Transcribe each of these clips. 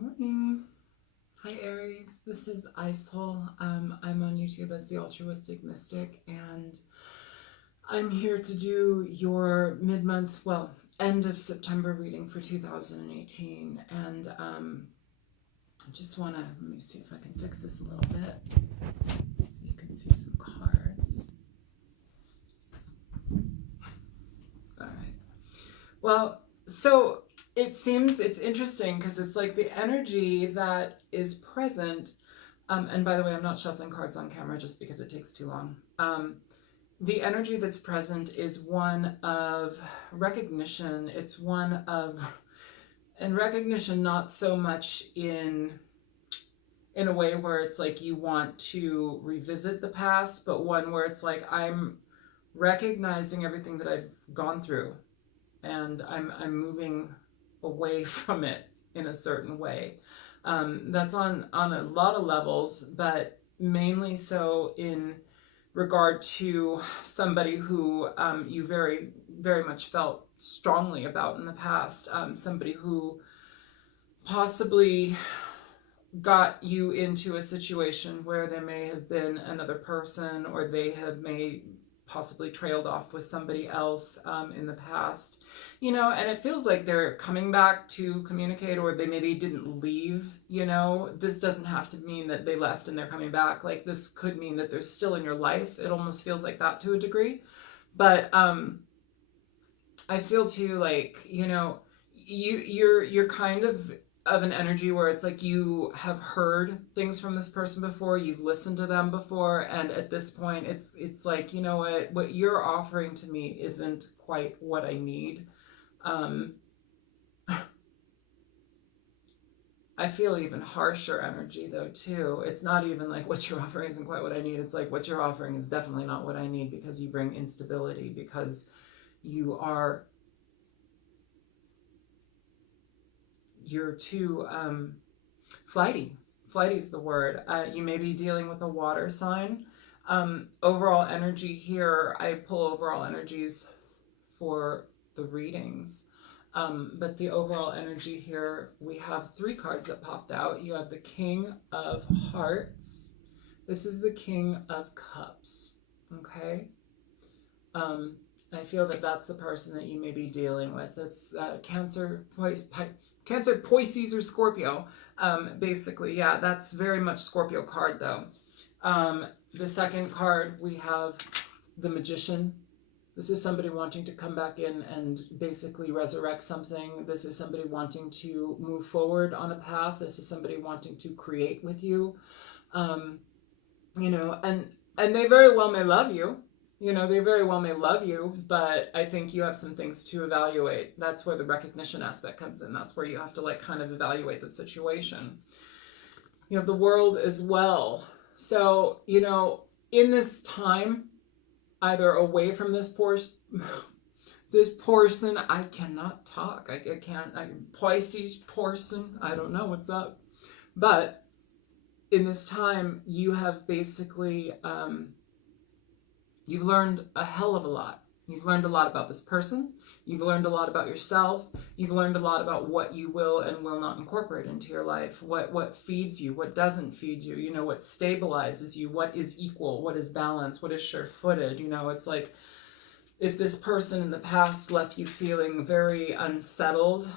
Morning. Hi, Aries. This is Isol. I'm on YouTube as the Altruistic Mystic, and I'm here to do your mid-month, end of September reading for 2018. And I just want to, let me see if I can fix this a little bit so you can see some cards. All right. Well, so it's interesting because it's like the energy that is present. And by the way, I'm not shuffling cards on camera just because it takes too long. The energy that's present is one of recognition. It's one of, and recognition not so much in a way where it's like you want to revisit the past, but one where it's like I'm recognizing everything that I've gone through, and I'm moving away from it in a certain way. That's on a lot of levels, but mainly so in regard to somebody who you very, very much felt strongly about in the past, somebody who possibly got you into a situation where there may have been another person, or they have may possibly trailed off with somebody else in the past, and it feels like they're coming back to communicate, or they maybe didn't leave. This doesn't have to mean that they left and they're coming back. Like, this could mean that they're still in your life. It almost feels like that to a degree. But I feel too like, you're kind of an energy where it's like you have heard things from this person before, you've listened to them before, and at this point it's like, what you're offering to me isn't quite what I need. I feel even harsher energy though too. It's not even like what you're offering isn't quite what I need. It's like what you're offering is definitely not what I need, because you bring instability, because you're too flighty. Flighty is the word. You may be dealing with a water sign. Overall energy here, I pull overall energies for the readings. But the overall energy here, we have three cards that popped out. You have the King of Hearts. This is the King of Cups. Okay? I feel that that's the person that you may be dealing with. It's Cancer, Pisces, or Scorpio. Basically, yeah, that's very much Scorpio card though. The second card, we have the Magician. This is somebody wanting to come back in and basically resurrect something. This is somebody wanting to move forward on a path. This is somebody wanting to create with you. And they very well may love you. They very well may love you, but I think you have some things to evaluate. That's where the recognition aspect comes in. That's where you have to like kind of evaluate the situation. You have the World as well. So, in this time, either away from this person, I cannot talk. I can't, Pisces person, I don't know what's up. But in this time, you have basically, you've learned a hell of a lot. You've learned a lot about this person. You've learned a lot about yourself. You've learned a lot about what you will and will not incorporate into your life. What feeds you, what doesn't feed you, what stabilizes you, what is equal, what is balanced, what is sure-footed. It's like, if this person in the past left you feeling very unsettled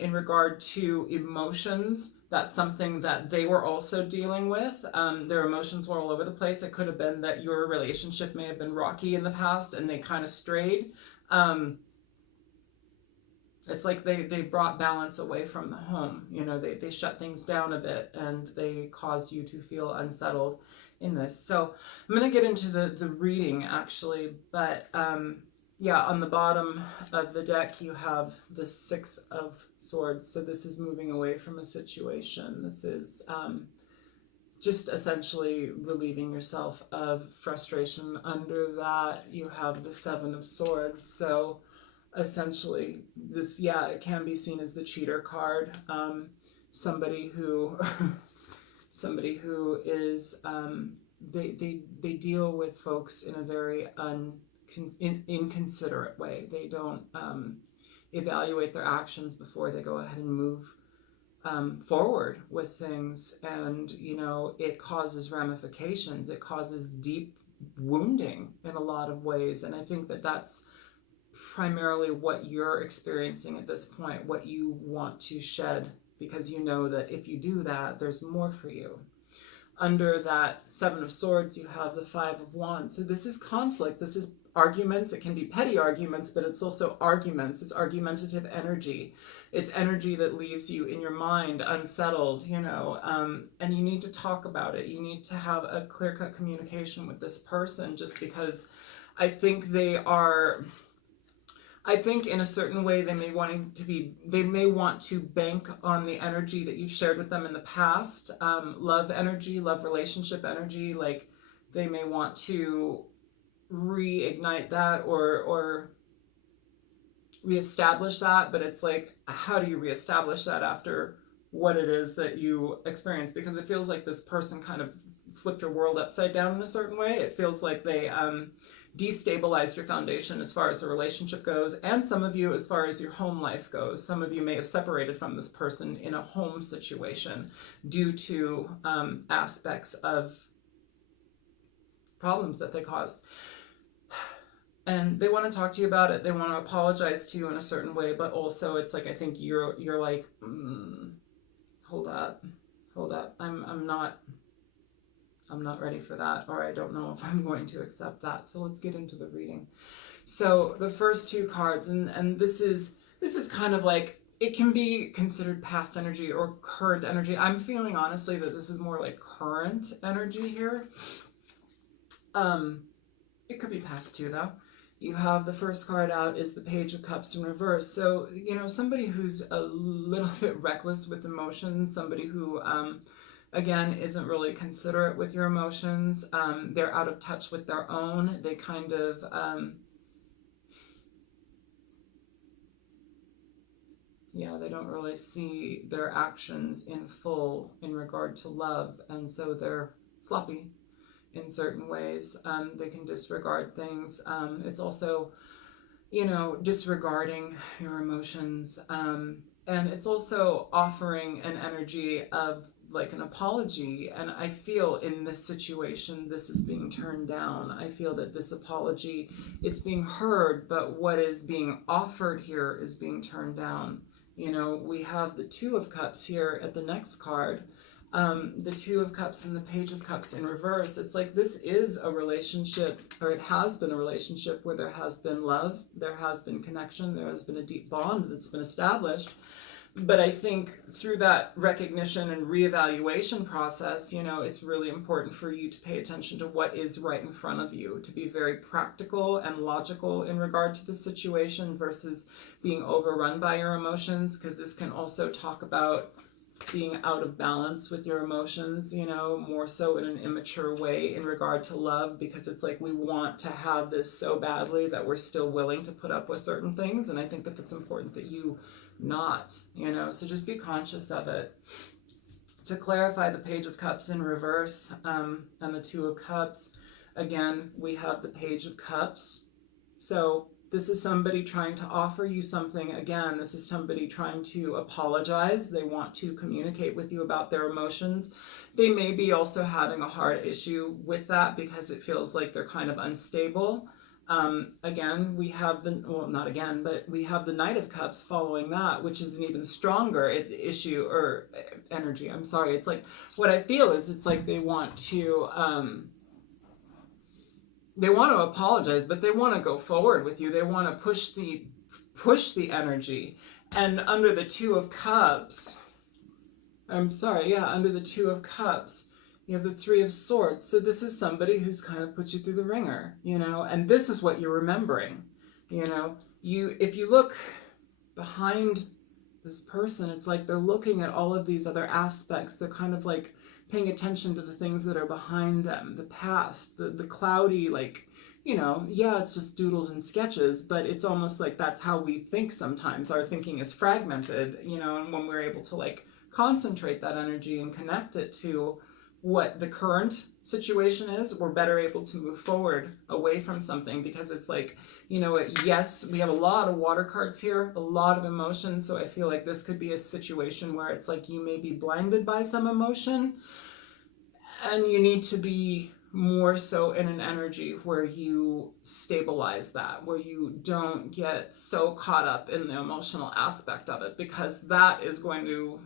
in regard to emotions, that's something that they were also dealing with. Their emotions were all over the place. It could have been that your relationship may have been rocky in the past and they kind of strayed. It's like they brought balance away from the home. They shut things down a bit, and they caused you to feel unsettled in this. So I'm going to get into the reading actually, but yeah, on the bottom of the deck you have the Six of Swords. So this is moving away from a situation. This is just essentially relieving yourself of frustration. Under that you have the Seven of Swords. So essentially this, yeah, it can be seen as the cheater card. Somebody who is they deal with folks in a very inconsiderate way. They don't evaluate their actions before they go ahead and move forward with things, and it causes ramifications, it causes deep wounding in a lot of ways. And I think that that's primarily what you're experiencing at this point, what you want to shed, because you know that if you do that, there's more for you. Under that Seven of Swords, you have the Five of Wands. So this is conflict, this is arguments. It can be petty arguments, but it's also arguments. It's argumentative energy. It's energy that leaves you in your mind unsettled, and you need to talk about it. You need to have a clear-cut communication with this person, just because I think in a certain way they may want to bank on the energy that you've shared with them in the past, love energy, love relationship energy. Like, they may want to reignite that or reestablish that, but it's like, how do you reestablish that after what it is that you experience? Because it feels like this person kind of flipped your world upside down in a certain way. It feels like they destabilized your foundation as far as the relationship goes, and some of you as far as your home life goes. Some of you may have separated from this person in a home situation due to aspects of problems that they caused. And they want to talk to you about it. They want to apologize to you in a certain way, but also it's like, I think you're like, hold up. I'm not ready for that, or I don't know if I'm going to accept that. So let's get into the reading. So the first two cards, and this is kind of like, it can be considered past energy or current energy. I'm feeling honestly that this is more like current energy here. It could be past too, though. You have the first card out is the Page of Cups in reverse. So, somebody who's a little bit reckless with emotions, somebody who, again, isn't really considerate with your emotions. They're out of touch with their own. They kind of, they don't really see their actions in full in regard to love. And so they're sloppy in certain ways. They can disregard things. It's also, disregarding your emotions. And it's also offering an energy of like an apology. And I feel in this situation, this is being turned down. I feel that this apology, it's being heard, but what is being offered here is being turned down. We have the Two of Cups here at the next card. The Two of Cups and the Page of Cups in reverse. It's like, this is a relationship, or it has been a relationship where there has been love, there has been connection, there has been a deep bond that's been established. But I think through that recognition and reevaluation process, it's really important for you to pay attention to what is right in front of you, to be very practical and logical in regard to the situation versus being overrun by your emotions, because this can also talk about being out of balance with your emotions, more so in an immature way in regard to love, because it's like we want to have this so badly that we're still willing to put up with certain things. And I think that it's important that you not, so just be conscious of it. To clarify the Page of Cups in reverse and the Two of Cups, again, we have the Page of Cups. So this is somebody trying to offer you something. Again, this is somebody trying to apologize. They want to communicate with you about their emotions. They may be also having a hard issue with that because it feels like they're kind of unstable. Again, we have we have the Knight of Cups following that, which is an even stronger issue or energy. I'm sorry. It's like, what I feel is it's like they want to apologize, but they want to go forward with you. They want to push the energy. And under the Two of Cups, under the Two of Cups, you have the Three of Swords. So this is somebody who's kind of put you through the ringer, and this is what you're remembering. If you look behind this person, it's like they're looking at all of these other aspects. They're kind of like paying attention to the things that are behind them, the past, the cloudy, it's just doodles and sketches, but it's almost like that's how we think sometimes. Our thinking is fragmented, and when we're able to concentrate that energy and connect it to what the current situation is, we're better able to move forward away from something, because it's like, you know what, yes, we have a lot of water cards here, a lot of emotion. So I feel like this could be a situation where it's like you may be blinded by some emotion, and you need to be more so in an energy where you stabilize that, where you don't get so caught up in the emotional aspect of it, because that is going to,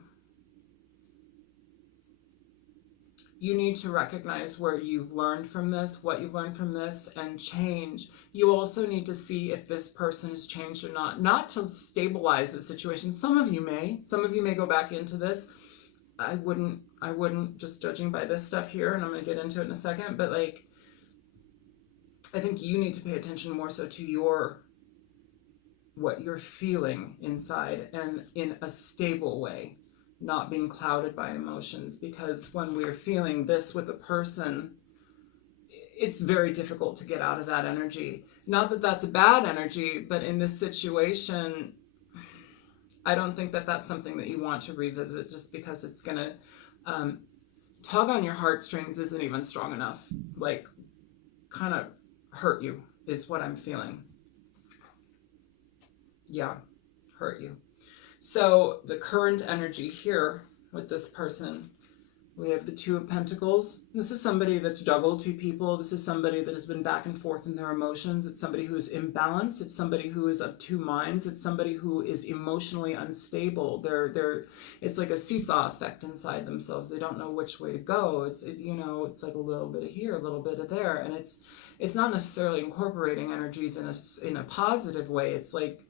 you need to recognize where you've learned from this, what you've learned from this, and change. You also need to see if this person has changed or not to stabilize the situation. Some of you may go back into this. I wouldn't, just judging by this stuff here, and I'm going to get into it in a second, but like, I think you need to pay attention more so to what you're feeling inside, and in a stable way, not being clouded by emotions, because when we're feeling this with a person, it's very difficult to get out of that energy. Not that that's a bad energy, but in this situation, I don't think that that's something that you want to revisit, just because it's going to tug on your heartstrings isn't even strong enough. Like, kind of hurt you is what I'm feeling. Yeah, hurt you. So the current energy here with this person, we have the Two of Pentacles. This is somebody that's juggled two people. This is somebody that has been back and forth in their emotions. It's somebody who is imbalanced. It's somebody who is of two minds. It's somebody who is emotionally unstable. It's like a seesaw effect inside themselves. They don't know which way to go. It's like a little bit of here, a little bit of there, and it's not necessarily incorporating energies in a positive way. It's like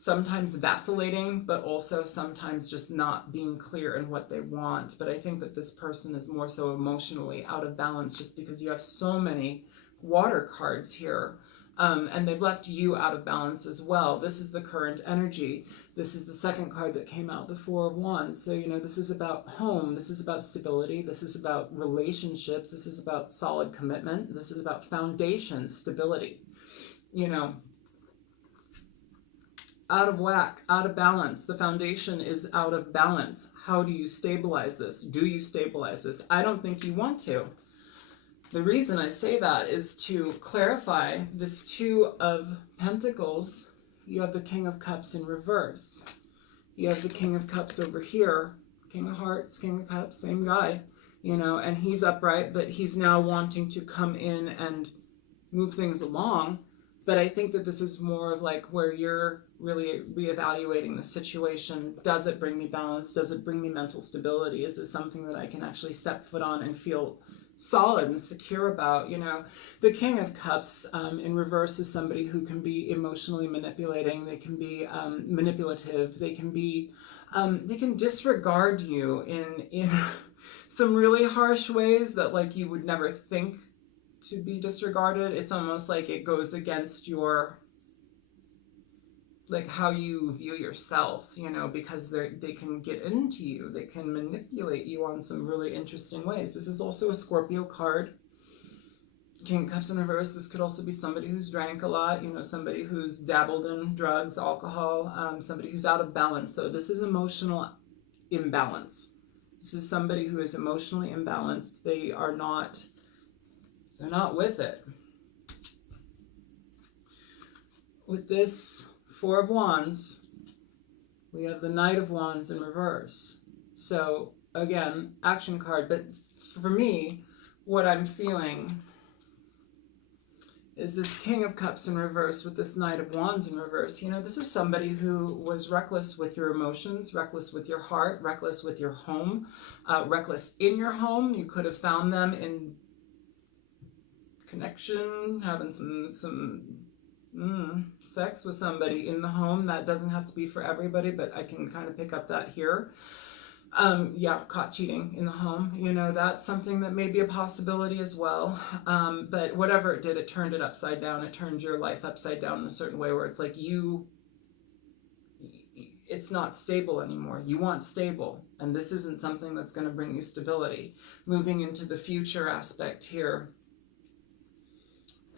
sometimes vacillating, but also sometimes just not being clear in what they want. But I think that this person is more so emotionally out of balance, just because you have so many water cards here. And they've left you out of balance as well. This is the current energy. This is the second card that came out, the Four of Wands. So, this is about home. This is about stability. This is about relationships. This is about solid commitment. This is about foundation, stability. Out of whack, out of balance. The foundation is out of balance. How do you stabilize this? Do you stabilize this? I don't think you want to. The reason I say that is to clarify this Two of Pentacles. You have the King of Cups in reverse. You have the King of Cups over here. King of Hearts, King of Cups, same guy. And he's upright, but he's now wanting to come in and move things along. But I think that this is more of like where you're really reevaluating the situation. Does it bring me balance? Does it bring me mental stability? Is this something that I can actually step foot on and feel solid and secure about? The King of Cups in reverse is somebody who can be emotionally manipulating. They can be manipulative. They can disregard you in some really harsh ways that like you would never think to be disregarded. It's almost like it goes against your, like, how you view yourself, because they can get into you. They can manipulate you on some really interesting ways. This is also a Scorpio card. King of Cups in reverse. This could also be somebody who's drank a lot, somebody who's dabbled in drugs, alcohol, somebody who's out of balance. So this is emotional imbalance. This is somebody who is emotionally imbalanced. They're not with it. With this Four of Wands, we have the Knight of Wands in reverse. So again, action card. But for me, what I'm feeling is this King of Cups in reverse with this Knight of Wands in reverse. This is somebody who was reckless with your emotions, reckless with your heart, reckless with your home, reckless in your home. You could have found them in connection, having some sex with somebody in the home. That doesn't have to be for everybody, but I can kind of pick up that here. Caught cheating in the home. That's something that may be a possibility as well. But whatever it did, it turned it upside down. It turned your life upside down in a certain way where it's like it's not stable anymore. You want stable, and this isn't something that's going to bring you stability. Moving into the future aspect here,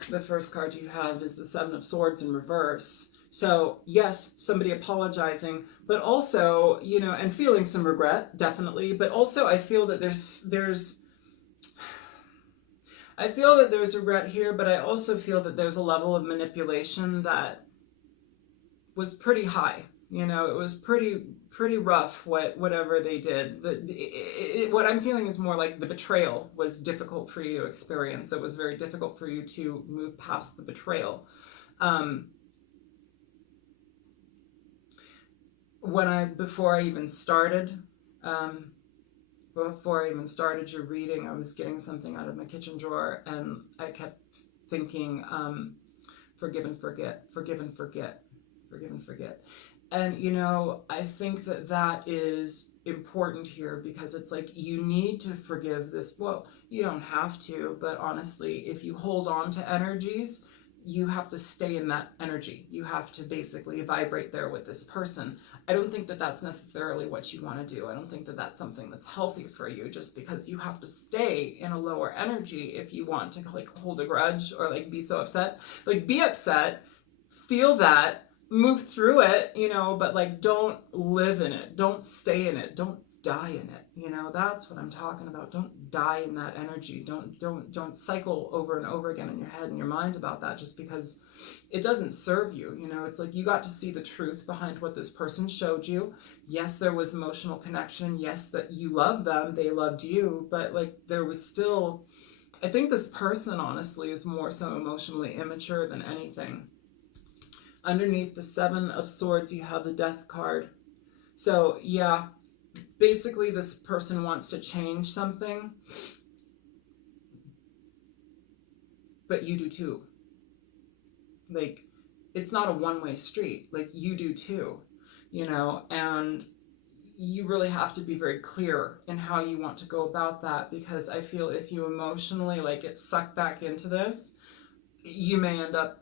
the first card you have is the Seven of Swords in reverse. So yes, somebody apologizing, but also, and feeling some regret, definitely. But also I feel that there's I feel that there's regret here, but I also feel that there's a level of manipulation that was pretty high. You know, it was pretty rough whatever they did. What I'm feeling is more like the betrayal was difficult for you to experience. It was very difficult for you to move past the betrayal. Um, before I even started, um, your reading, I was getting something out of my kitchen drawer, and I kept thinking, forgive and forget, forgive and forget, forgive and forget. And, you know, I think that that is important here, because it's like you need to forgive this. Well, you don't have to, but honestly, if you hold on to energies, you have to stay in that energy. You have to basically vibrate there with this person. I don't think that that's necessarily what you want to do. I don't think that that's something that's healthy for you, just because you have to stay in a lower energy if you want to like hold a grudge or like be so upset. Like, be upset, feel that, move through it, you know, but like don't live in it. Don't stay in it. Don't die in it. You know, that's what I'm talking about. Don't die in that energy. Don't cycle over and over again in your head and your mind about that, just because it doesn't serve you. You know, it's like you got to see the truth behind what this person showed you. Yes, there was emotional connection. Yes, that you loved them, they loved you, but like there was still, I think this person honestly is more so emotionally immature than anything. Underneath the Seven of Swords, you have the Death card. So yeah, basically this person wants to change something, but you do too. Like, it's not a one-way street. Like, you do too, you know, and you really have to be very clear in how you want to go about that, because I feel if you emotionally like get sucked back into this, you may end up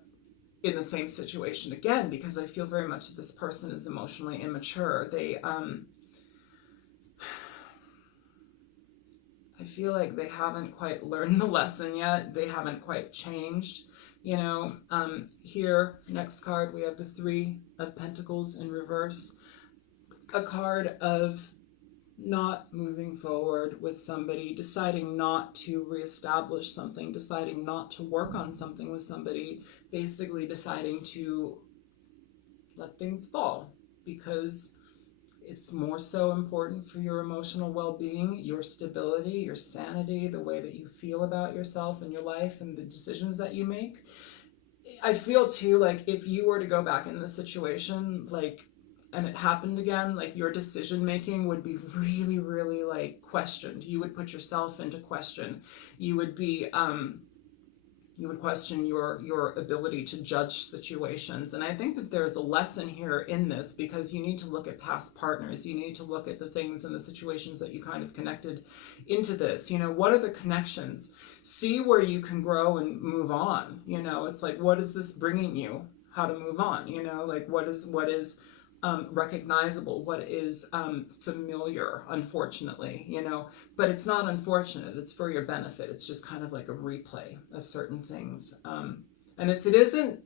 in the same situation again, because I feel very much that this person is emotionally immature. I feel like they haven't quite learned the lesson yet. They haven't quite changed, you know. Here, next card, we have the Three of Pentacles in reverse, a card of not moving forward with somebody, deciding not to reestablish something, deciding not to work on something with somebody, basically deciding to let things fall, because it's more so important for your emotional well-being, your stability, your sanity, the way that you feel about yourself and your life and the decisions that you make. I feel too like if you were to go back in this situation, like, and it happened again, like your decision making would be really, really like questioned. You would put yourself into question. You would be you would question your ability to judge situations. And I think that there's a lesson here in this, because you need to look at past partners. You need to look at the things and the situations that you kind of connected into this. You know, what are the connections? See where you can grow and move on. You know, it's like, what is this bringing you? How to move on? You know, like what is recognizable, what is familiar, unfortunately, you know, but it's not unfortunate, it's for your benefit. It's just kind of like a replay of certain things. And if it isn't,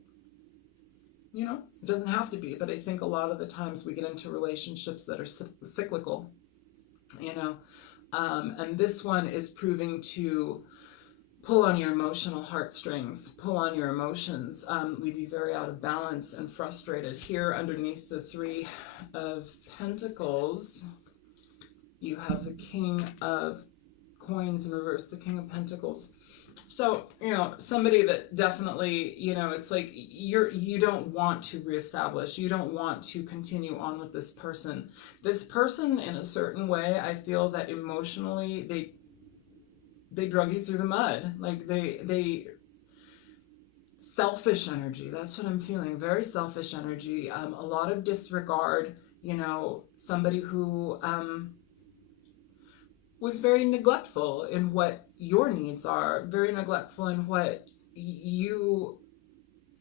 you know, it doesn't have to be, but I think a lot of the times we get into relationships that are cyclical, you know, and this one is proving to pull on your emotional heartstrings, pull on your emotions, leave you very out of balance and frustrated. Here, underneath the Three of Pentacles, you have the King of Coins in reverse, the King of Pentacles. So, you know, somebody that definitely, you know, it's like you don't want to reestablish, you don't want to continue on with this person. This person, in a certain way, I feel that emotionally they drug you through the mud. Like they selfish energy. That's what I'm feeling. Very selfish energy. A lot of disregard. You know, somebody who was very neglectful in what your needs are. Very neglectful in what you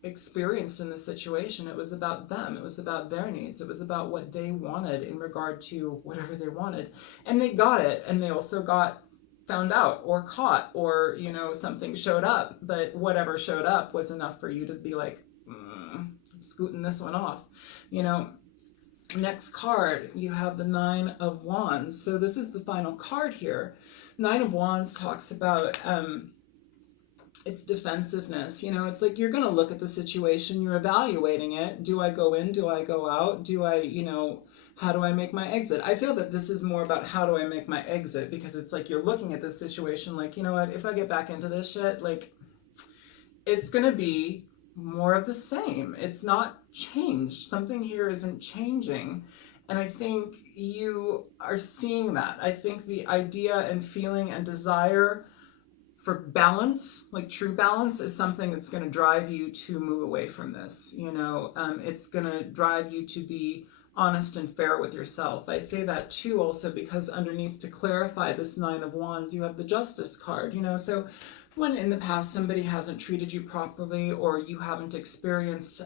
experienced in the situation. It was about them. It was about their needs. It was about what they wanted in regard to whatever they wanted, and they got it. And they also got found out or caught, or, you know, something showed up, but whatever showed up was enough for you to be like, I'm scooting this one off, you know. Next card, you have the Nine of Wands. So this is the final card here. Nine of Wands talks about it's defensiveness. You know, it's like you're going to look at the situation, you're evaluating it. Do I go in? Do I go out? Do I, you know, how do I make my exit? I feel that this is more about how do I make my exit, because it's like you're looking at this situation like, you know what, if I get back into this shit, like, it's going to be more of the same. It's not changed. Something here isn't changing. And I think you are seeing that. I think the idea and feeling and desire for balance, like true balance, is something that's going to drive you to move away from this. You know, it's going to drive you to be honest and fair with yourself. I say that too also because underneath, to clarify this Nine of Wands, you have the Justice card, you know. So when in the past somebody hasn't treated you properly, or you haven't experienced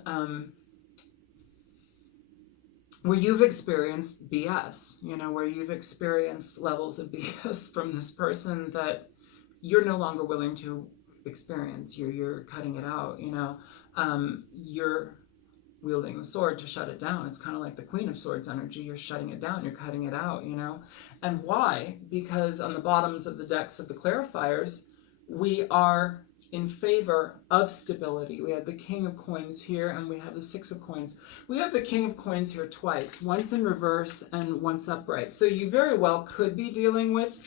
where you've experienced BS, you know, where you've experienced levels of BS from this person that you're no longer willing to experience. You're cutting it out, you know. You're wielding the sword to shut it down. It's kind of like the Queen of Swords energy. You're shutting it down, you're cutting it out, you know. And why? Because on the bottoms of the decks of the clarifiers, we are in favor of stability. We have the King of Coins here, and we have the Six of Coins. We have the King of Coins here twice, once in reverse and once upright. So you very well could be dealing with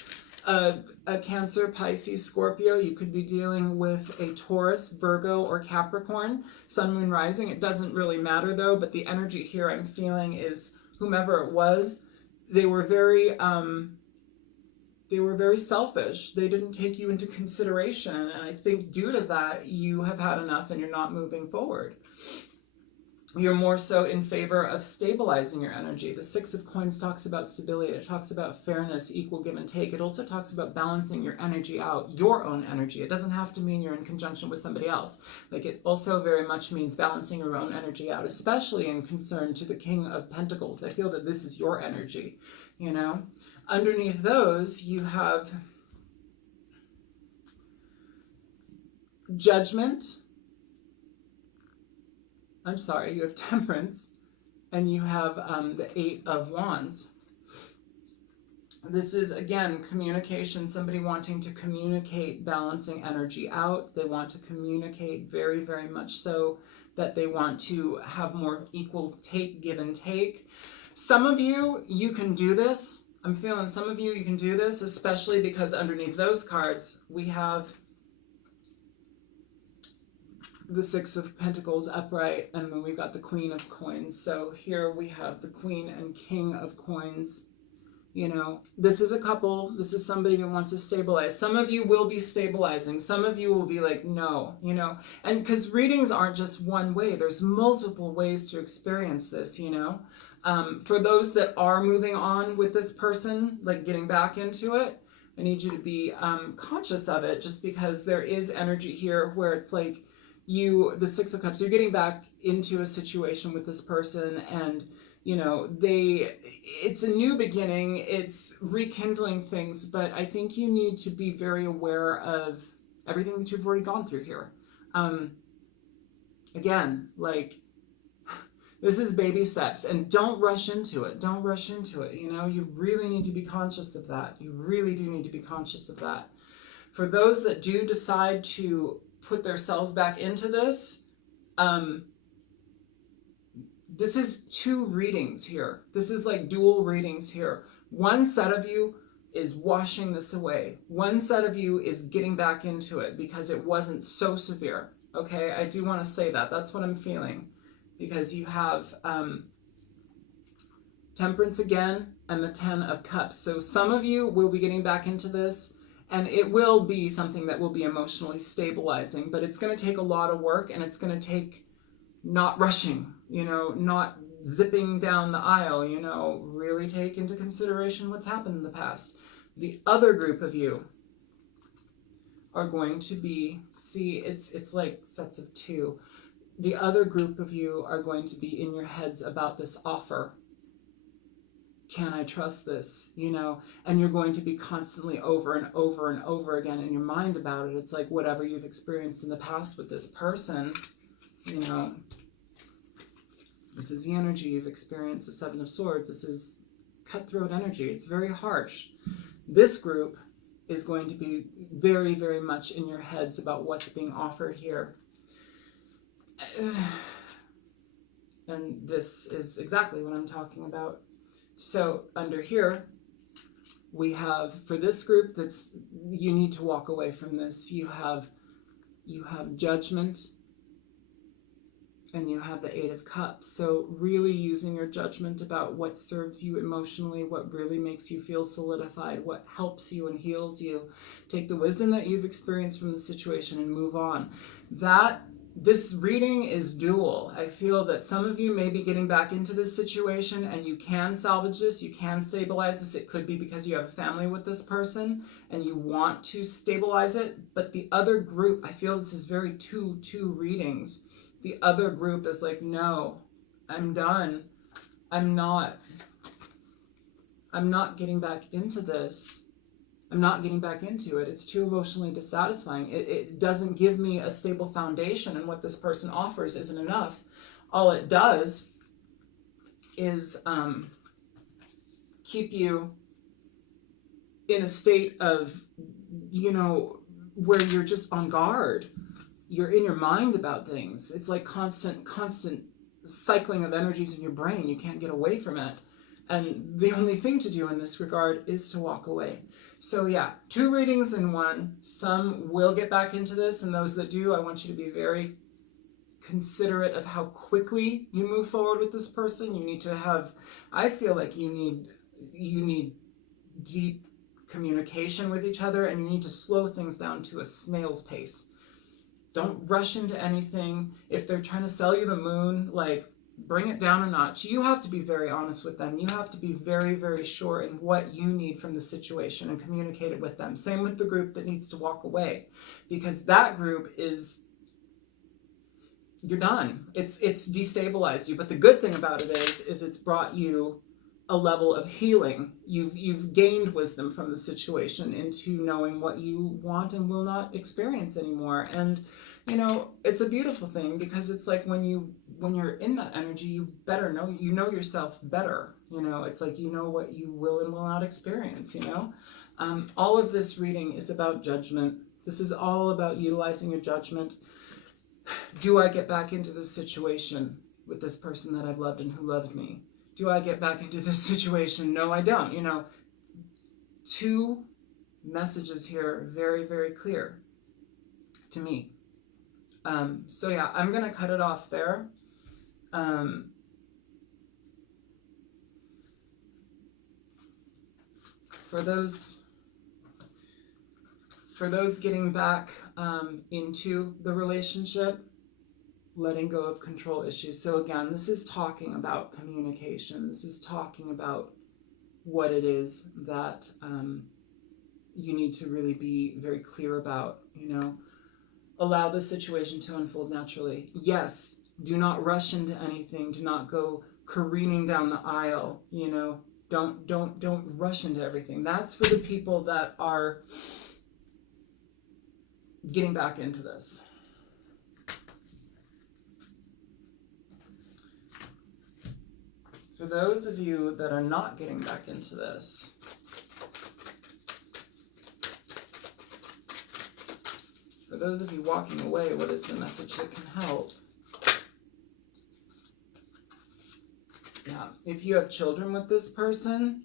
a Cancer, Pisces, Scorpio. You could be dealing with a Taurus, Virgo, or Capricorn, Sun, Moon, Rising. It doesn't really matter though, but the energy here I'm feeling is whomever it was, they were very selfish. They didn't take you into consideration. And I think due to that, you have had enough and you're not moving forward. You're more so in favor of stabilizing your energy. The Six of Coins talks about stability. It talks about fairness, equal give and take. It also talks about balancing your energy out, your own energy. It doesn't have to mean you're in conjunction with somebody else. Like, it also very much means balancing your own energy out, especially in concern to the King of Pentacles. I feel that this is your energy, you know? Underneath those, you have Judgment. You have Temperance, and you have the Eight of Wands. This is, again, communication, somebody wanting to communicate, balancing energy out. They want to communicate very, very much so that they want to have more equal give and take. Some of you, you can do this. I'm feeling some of you, you can do this, especially because underneath those cards, we have the Six of Pentacles upright, and then we've got the Queen of Coins. So here we have the Queen and King of Coins. You know, this is a couple. This is somebody who wants to stabilize. Some of you will be stabilizing. Some of you will be like, no, you know. And because readings aren't just one way. There's multiple ways to experience this, you know. For those that are moving on with this person, like getting back into it, I need you to be conscious of it, just because there is energy here where it's like, the Six of Cups, you're getting back into a situation with this person, and you know, it's a new beginning, it's rekindling things, but I think you need to be very aware of everything that you've already gone through here. Again, like, this is baby steps, and don't rush into it. Don't rush into it. You know, you really need to be conscious of that. You really do need to be conscious of that. For those that do decide to put themselves back into this, this is two readings here. This is like dual readings here. One set of you is washing this away. One set of you is getting back into it because it wasn't so severe. Okay, I do want to say that. That's what I'm feeling. Because you have Temperance again and the Ten of Cups. So some of you will be getting back into this, and it will be something that will be emotionally stabilizing, but it's going to take a lot of work, and it's going to take not rushing, you know, not zipping down the aisle, you know, really take into consideration what's happened in the past. The other group of you are going to be, it's like sets of two. The other group of you are going to be in your heads about this offer. Can I trust this? You know, and you're going to be constantly over and over and over again in your mind about it. It's like whatever you've experienced in the past with this person, you know, This is the energy you've experienced, the Seven of Swords. This is cutthroat energy. It's very harsh. This group is going to be very, very much in your heads about what's being offered here. And this is exactly what I'm talking about. So under here, we have, for this group, that's, you need to walk away from this. You have judgment, and you have the Eight of Cups. So really using your judgment about what serves you emotionally, what really makes you feel solidified, what helps you and heals you. Take the wisdom that you've experienced from the situation and move on. This reading is dual. I feel that some of you may be getting back into this situation, and you can salvage this, you can stabilize this. It could be because you have a family with this person and you want to stabilize it. But the other group, I feel this is very two readings. The other group is like, no, I'm done. I'm not getting back into this. I'm not getting back into it. It's too emotionally dissatisfying. It doesn't give me a stable foundation, and what this person offers isn't enough. All it does is keep you in a state of, where you're just on guard. You're in your mind about things. It's like constant cycling of energies in your brain. You can't get away from it. And the only thing to do in this regard is to walk away. So yeah, 2 readings in one. Some will get back into this, and those that do, I want you to be very considerate of how quickly you move forward with this person. You need to have, I feel like you need deep communication with each other, and you need to slow things down to a snail's pace. Don't rush into anything. If they're trying to sell you the moon, like, bring it down a notch. You have to be very honest with them. You have to be very, very sure in what you need from the situation and communicate it with them. Same with the group that needs to walk away, because that group is, you're done. It's destabilized you. But the good thing about it is it's brought you a level of healing. You've gained wisdom from the situation into knowing what you want and will not experience anymore. And it's a beautiful thing, because it's like when you're in that energy, you better know, yourself better. It's like what you will and will not experience. All of this reading is about judgment. This is all about utilizing your judgment. Do I get back into this situation with this person that I've loved and who loved me? Do I get back into this situation? No, I don't. 2 messages here, very, very clear to me. So yeah, I'm going to cut it off there. For those getting back into the relationship, letting go of control issues. So again, this is talking about communication. This is talking about what it is that you need to really be very clear about. Allow the situation to unfold naturally. Yes, do not rush into anything. Do not go careening down the aisle. Don't rush into everything. That's for the people that are getting back into this. For those of you that are not getting back into this, for those of you walking away, what is the message that can help? Yeah, if you have children with this person,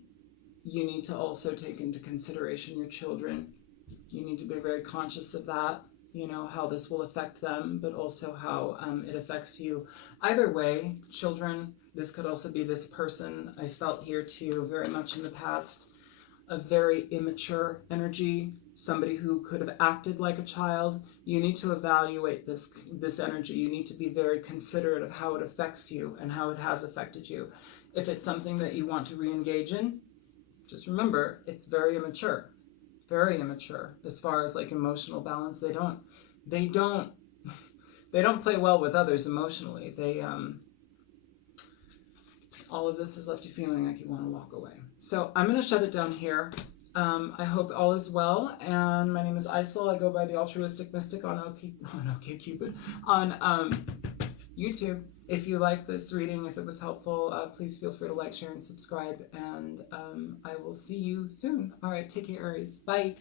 you need to also take into consideration your children. You need to be very conscious of that, how this will affect them, but also how it affects you. Either way, children, this could also be this person. I felt here too, very much in the past, a very immature energy, somebody who could have acted like a child. You need to evaluate this energy. You need to be very considerate of how it affects you and how it has affected you. If it's something that you want to re-engage in, just remember, it's very immature as far as like emotional balance. They don't play well with others emotionally. All of this has left you feeling like you want to walk away. So I'm going to shut it down here. I hope all is well. And my name is Isel. I go by the Altruistic Mystic on OkCupid on YouTube. If you like this reading, if it was helpful, please feel free to like, share, and subscribe. And I will see you soon. All right, take care, Aries. Bye.